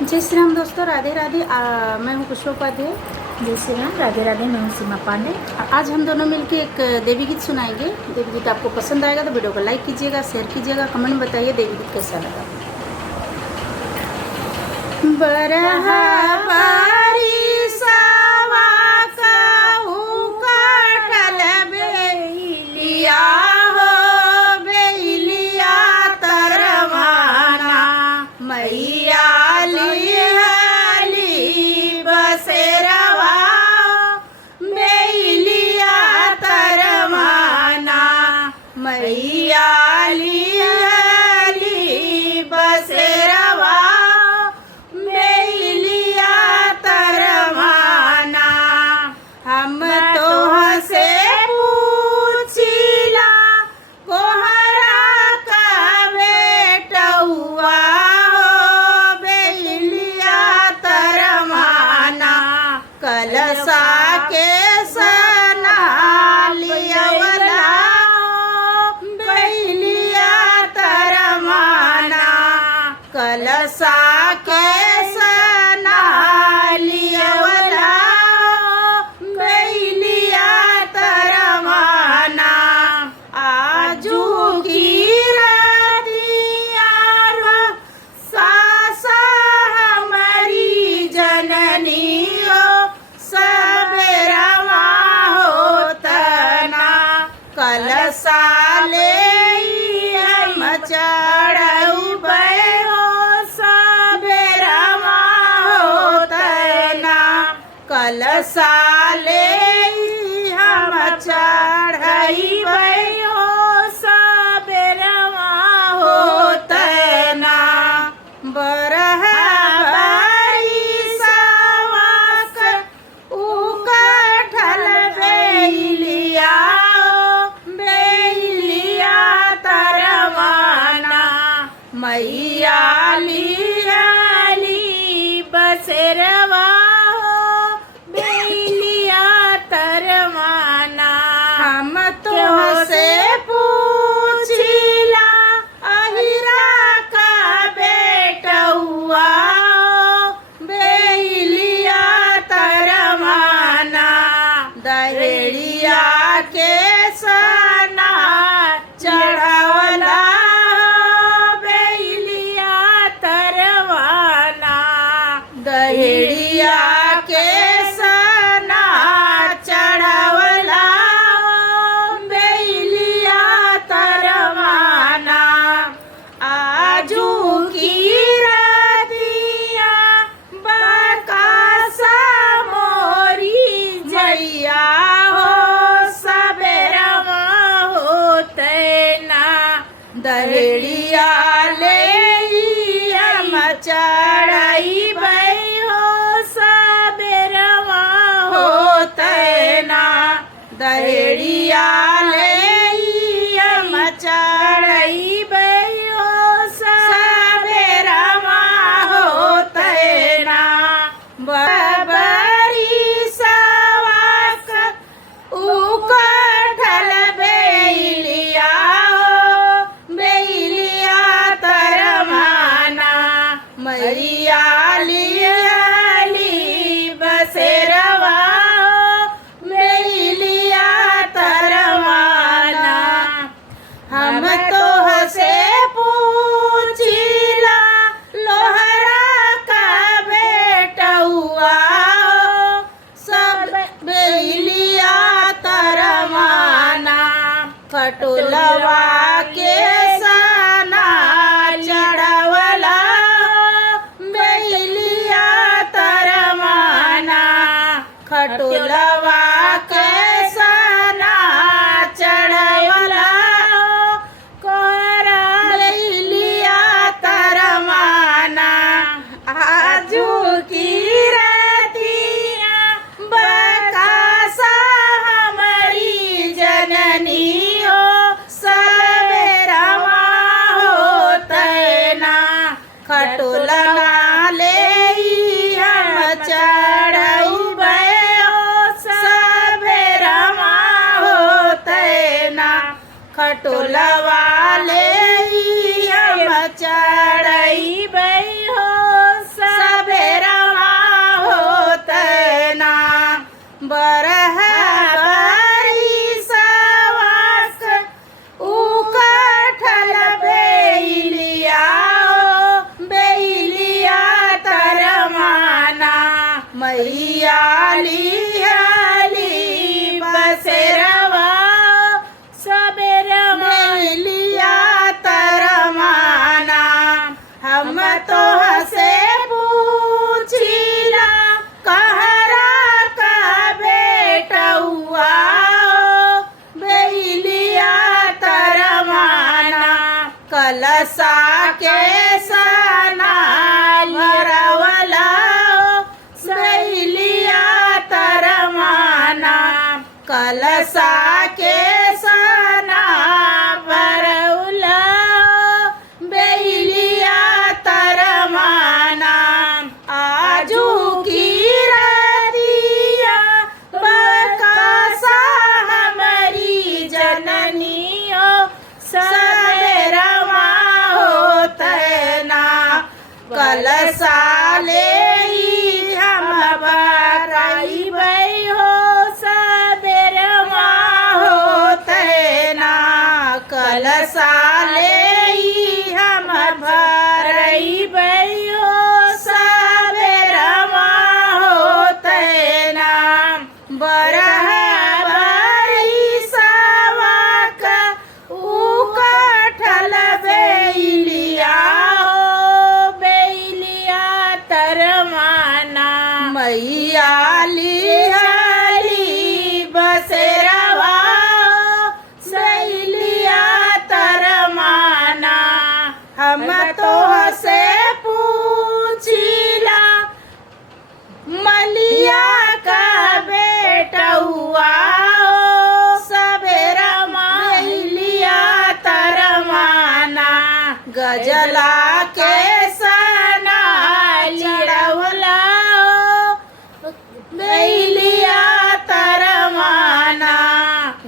जय श्री राम दोस्तों, राधे राधे। मैं हूँ पुष्पा उपाध्याय। जय श्री राम, राधे राधे। मैं हूँ सीमा पांडे। आज हम दोनों मिलकर एक देवी गीत सुनाएंगे। देवी गीत आपको पसंद आएगा तो वीडियो को लाइक कीजिएगा, शेयर कीजिएगा, कमेंट में बताइए देवी गीत कैसा लगा। बरहा बारी सावा कहूँ काटल बेलिया हो, बेलिया तरवाना मैया लिहली बसेरवा, बेलिया तरवाना मैया लिहली बसेरवा, बेलिया तरवाना। हम तो हसे पूछिला कोहरा का बेटउआ हो, बेलिया तरवाना कलसा के सना लियवला, बेलिया तरवाना कलसा के सना लियवला, बेलिया तरवाना। आजू की रातिया सासा हमारी जननी हो, सबेरवा होतना कलसा ले हम चढ़बै हो, सबेरवा होतना कलसा ले हम चढ़बै हो, सबेरवा होतना। बरहा बारी सावक उकठल बेलिया हो, बेलिया तरवाना मैया लिहली बसेरवा हो, बेलिया तरवाना। हम तो से पूछिला अहिरा का बेटउआ हो, बेलिया तरवाना दहेड़िया के सना चढ़वला, बेलिया तरवाना दहेड़िया के सना चढ़वला, बेलिया तरवाना। आजू की रातिया बकासा मोरी जैया हो, सबेरवा होतना दहेड़िया ले हम चढ़बै हो, सबेरवा होतना दहेड़िया ले हम चढ़बै हो, सबेरवा होतना। बबरी सावक उकठल बेलिया हो, बेलिया तरवाना मैया लिहली बसेरवा हो, बेलिया तरवाना। हम तो हसे पूछिला लोहरा का बेटउआ हो, सब बेलिया तरवाना खटोलवा के सना चढ़वला, बेलिया तरवाना खटोलवा के सना चढ़वला, कोहरा बेलिया तरवाना। आजू की रातिया बकासा हमारी जननी हो, सबेरवा होतना खटोलना ले हम चढ़बै हो, सबेरवा होतना खटोलवा ले हम चढ़बै हो। बरह बरिसवास उकठल बेलिया बेलिया तरमाना मैया लियाली बसेरवा सबेरवा बेलिया तरमाना हम तो हसे पूछिला कहरा का बेटा हुआ बेलिया तरमाना कलसा के सना भरवला बेलिया तरमाना कलसा के सना भरवला बेलिया तरमाना आजू की रतिया बकासा हमारी जननियो सबेरवा होते ना कलसा ले हम बराई बई हो सबेरवा होते ना कलसा ले हम भरई बई हो सबेरवा होते ना बरह बरिसवा का उकठल बेलिया हो बेलिया तरमाना मैया लिहाली बसेरवा बेलिया तरमाना हम तो से पूछिला मलिया का बेटा हुआ सबेरवा बेलिया तरमाना गजला के सना चढ़वला बेलिया तरमाना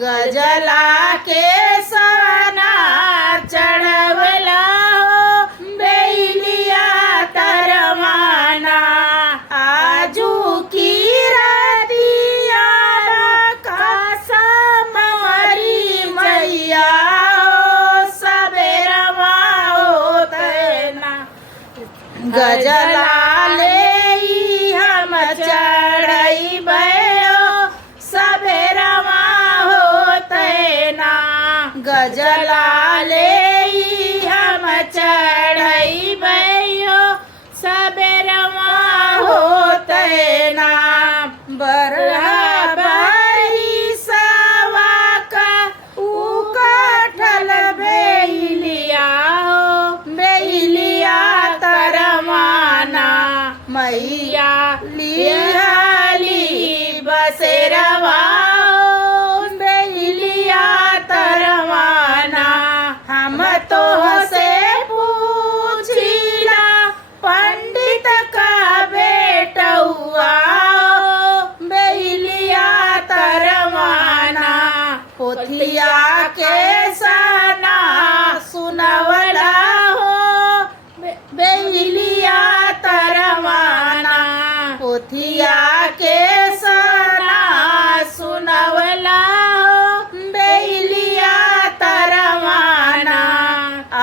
गजला के सना चढ़वला बेलिया तरमाना आजू की रतिया कासा मरी मैया सबेरवा होते ना गजला ले हम चढ़ई भयो सबेरवा होते ना गजला ले हम चढ़ई भयो सबेरवा होते ना बरह बरिसवा का उकठल बेलिया बेलिया तरमाना मैया लिहाली बसेरवा बेलिया तरमाना हम तो से पूछिला पंडित का बेटा हुआ बेलिया तरमाना पोथिया के सना सुनवला हो बेलिया तरमाना पोथिया के सना सुनवला हो बेलिया तरमाना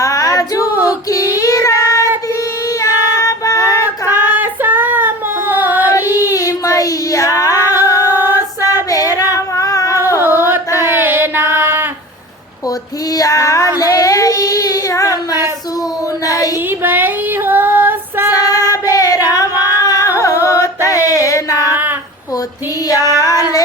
आजू की रतिया बकासा मोरी मैया सबेरवा होते ना पोथिया ले हम सुनई बई हो सबेरवा होते ना पोथिया ले